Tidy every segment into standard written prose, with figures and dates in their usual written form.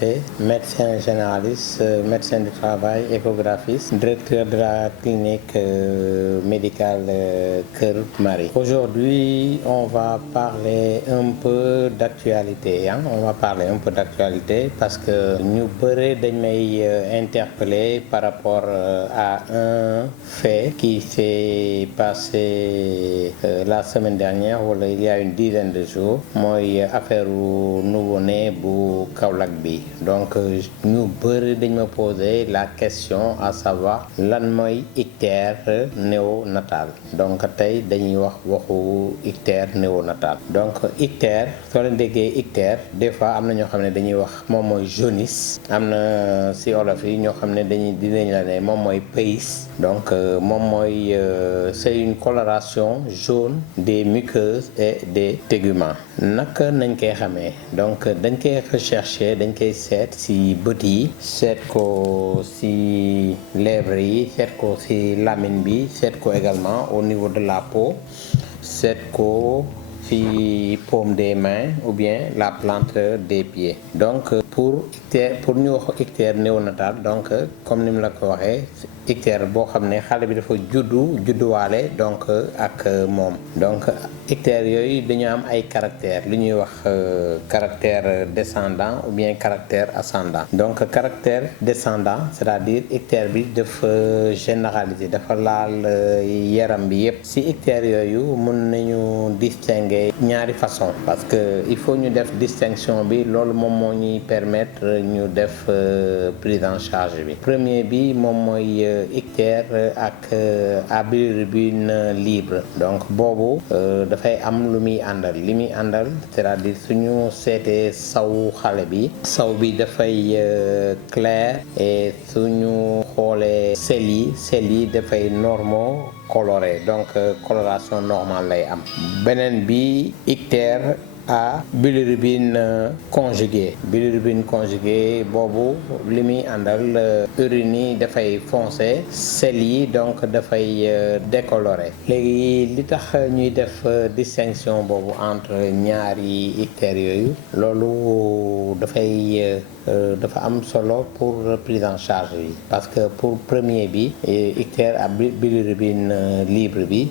Kanté, médecin généraliste, médecin du travail, échographiste, directeur de la clinique médicale Kër Marie. Aujourd'hui, on va parler un peu d'actualité. On va parler un peu d'actualité parce que ñu bëre dañ may interpeller par rapport à un fait qui s'est passé la semaine dernière wala il y a une dizaine de jours mooy affaire nouveau-né bu Kaolack bi donc ñu bëri dañ ma poser la question à savoir lan mooy ictère néonatal donc tey dañuy waxu ictère néonatal donc ictère soo leen déggee ictère des fois am na ñoo xam ne dañuy wax moom mooy jaunisse am na ci olof yi ñoo xam ne dinañ la ne moom mooy pays donc moom mooy c'est une coloration jaune des muqueuses et des téguments naka nañ koy xamee donc dañ koy rechercher dañ koy seet ci bët yi seet ko ci lèvres yi seet ko ci lamine bi seet ko également au niveau de la peau seet ko ci paume des mains ou bien la plante des pieds donc pour ñu wax ictère néonatal donc comme ni mu la ko waxee ictère boo xam ne xale bi dafa judduwaale donc ak moom donc ictère yooyu dañu am ay caractères lu ñuy wax caractère descendant ou bien caractère ascendant donc caractère descendant c'est-à-dire ictère bi dafa généraliser dafa laal yaram bi yépp ci ictère yooyu mën nañu distinguer ñaari façon parce que il faut ñu def distinction bi loolu moom moo ñuy permettre ñu def prise en charge bi premier bi moom mooy ictère ak à bilirubine libre donc boobu dafay am lu muy àndal li muy àndal c'est-à-dire suñu seetee saw xale bi saw bi dafay clair et suñu xoolee selles yi dafay normaux coloré donc coloration normale lay am beneen bi ictère à bilirubine conjuguée boobu li muy àndal urine yi dafay foncé selles yi donc dafay décoloré léegi li tax ñuy def distinction boobu entre ñaari ictères yooyu loolu dafa am solo pour prise en charge bi parce que pour premier bi ictère à bilirubine libre bi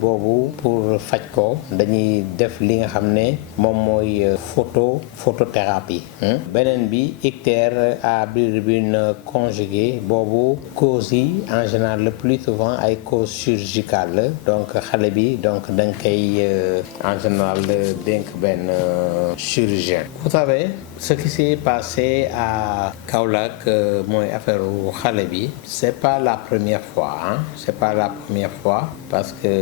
boobu pour faj ko dañuy def li nga xam ne moom mooy photothérapie beneen bi ictère à bilirubine conjuguée boobu cause yi en général le plus souvent ay cause chirurgicale la donc xale bi donc dañ koy en général dénk benn chirurgien. Vous savez ce qui s'est passé à Kaolack mooy affaire xale bi c'est pas la première fois parce que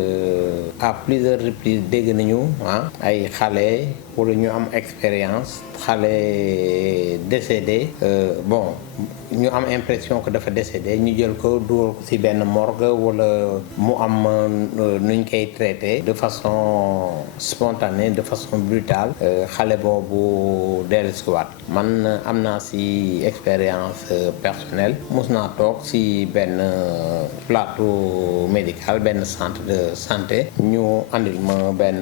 à plusieurs reprises dégg nañu ay xale wala ñu am expérience xale décédé ñu am impression que dafa décédé ñu jël ko dugal ko ci benn morgue wala mu am nuñ koy traité de façon spontanée de façon brutale xale boobu dellusiwaat man am naa ci expérience personnelle mos naa toog ci benn plateau médical benn centre de santé ñu andil ma benn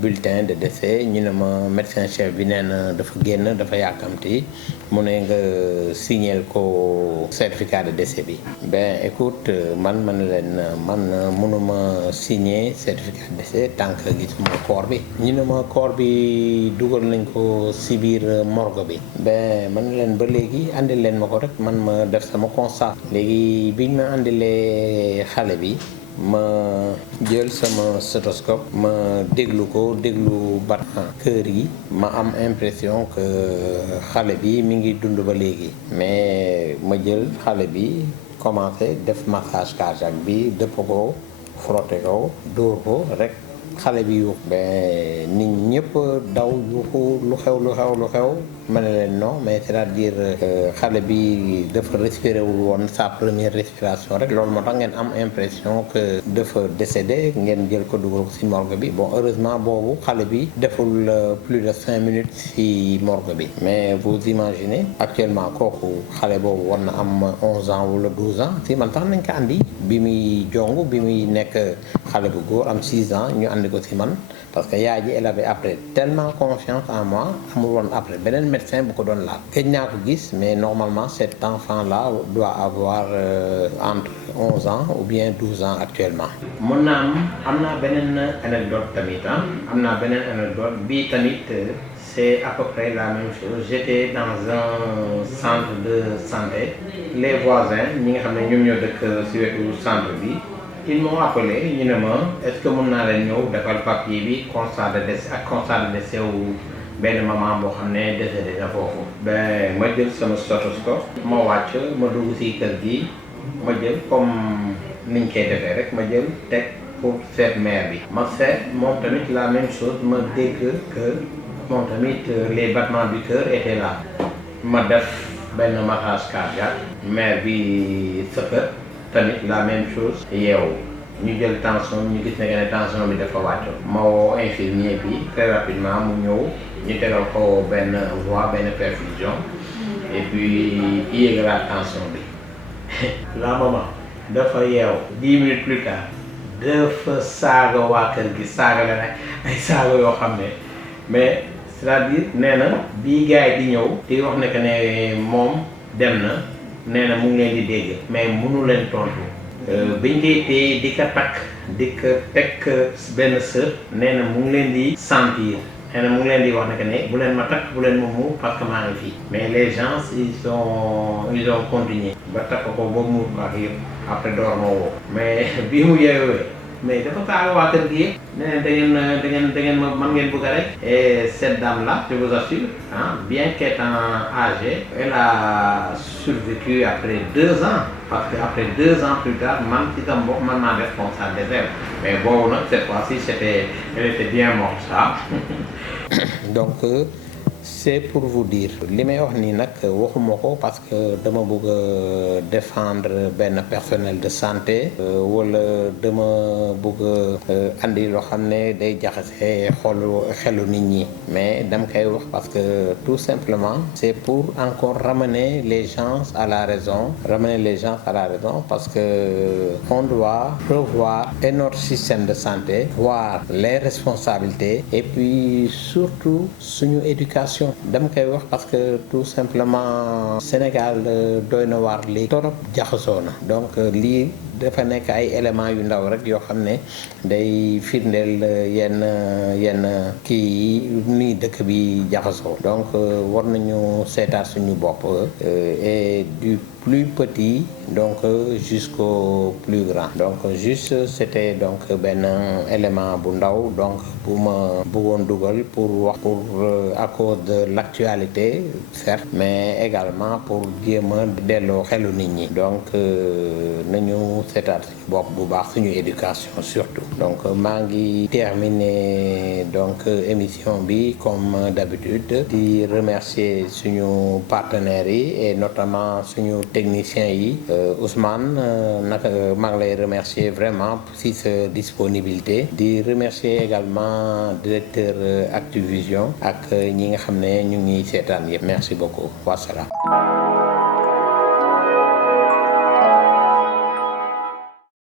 bulletin de décès ñu ne ma médecin chef bi nee na dafa génn dafa yàkkamti mu ne nga signer ko certificat de décès bi écoute man leen man mënuma signer certificat de décès tant que gisuma corps bi ñu ne ma corps bi dugal nañ ko ci biir morgue bi man leen ba léegi andil leen ma ko rek man ma def sama constat léegi biñ ma andilee xale bi ma jël sama stéthoscope ma déglu battement cœur yi ma am impression que xale bi mi ngi dund ba léegi mais ma jël xale bi commencé def massage cardiaque bi dëpp ko frotté ko dóor ko rek xale bi yuux nit ñëpp daw yuuxu lu xew ma ne leen non mais c'est-à-dire xale bi dafa respiré wul woon sa première respiration rek loolu moo tax ngeen am impression que dafa décédé ngeen jël ko dugal ko ci morgue bi heureusement boobu xale bi deful plus de 5 minutes ci morgue bi mais vous imaginez actuellement kooku xale boobu war na am 11 ans wala 12 ans ci man tax nañ ko andi bi muy jong bi muy nekk xale bu góor am 6 ans ñu andi ko ci man parce que yaay ji elle avait après tellement confiance en moi amul woon après beneen médecin bu ko doon laal gëj naa ko gis mais normalement cet enfant là doit avoir entre 11 ans ou bien 12 ans actuellement. mun naa am naa beneen anecdote tamit am naa beneen anecdote bii tamit c'est à peu près la même chose. J'étais dans un centre de santé. Les voisins ñi nga xam ne ñoom ñoo dëkk ci wetu centre bi ils m'ont appelé ñu ne ma est-ce que mën naa leen ñëw defal papier bi constat de décès ak constat de décès wu benn maman boo xam ne décédé na foofu. Ben ma jël sama stéthoscope ma wàcc ma dugg ci kër gi ma jël comme niñ koy defee rek ma jël teg pour seet mère bi. ma seet moom tamit la même chose ma dégg que moom tamit les battements du cœur étaient là. ma def benn massage cardiaque mère bi sëqët tamit la même chose yeewu ñu jël tension ñu gis ne tension bi dafa wàccoon. ma woo infirmier bi très rapidement mu ñëw ñu tegal ko benn voie benn perfusion et puis yéegalaat tension bi. la maman dafa yeewu 10 minutes plus tard dafa saaga waa kër gi saaga la nag ay saaga yoo xam ne mais c'est-à-dire nee na bii gars yi di ñëw di wax ne que ne moom dem na nee na mu ngi leen di dégg mais mënu leen tontu biñ koy téye di ko takk di ko teg benn sër nee na mu ngi leen di sentir nee na mu ngi leen di wax ne que ne bu leen ma takk bu leen ma muur parce que maa ngi fii mais les gens ils ont continué ba takk ko ba muur baax yëpp après door ma woo mais bii mu yeewee mais dafa saaga waa kër gi yëpp nee na da ngeen ma man ngeen bëgg rek. Et cette dame là je vous assure bien qu'étant âgée elle a survécu après 2 ans parce que après 2 ans plus tard man ci tam bopp man maa def constat de décès mais boobu nag cette fois-ci elle était bien morte ça. Donc c'est pour vous dire li may wax nii nag waxuma ko parce que dama bëgg a défendre benn personnel de santé wala dama bëgg a andi loo xam ne day jaxase xelu nit ñi mais dama koy wax parce que tout simplement c'est pour encore ramener les gens à la raison parce que on doit revoir notre système de santé, voir les responsabilités et puis surtout suñu éducation. dama koy wax parce que tout simplement Sénégal doy na waar léegi torop jaxasoo na donc lii dafa nekk ay éléments yu ndaw rek yoo xam ne day firndeel yenn kii yi nii dëkk bi jaxasoo donc war nañu seetaat suñu bopp et du plus petit donc jusqu'au plus grand donc juste c'était donc benn élément bu ndaw donc bu ma bëggoon dugal pour wax pour à cause de l'actualité certes mais également pour jéem a delloo xelu nit ñi donc nañu seetaat suñu bopp bu baax suñu éducation surtout donc maa ngi terminer donc émission bi comme d'habitude di remercier suñu partenaires yi et notamment suñu technicien yi Ousmane naka maa ngi lay remercier vraiment si sa disponibilité di remercier également directeur Activision ak ñi nga xam ne ñu ngi seetaan yëpp merci beaucoup wasalaam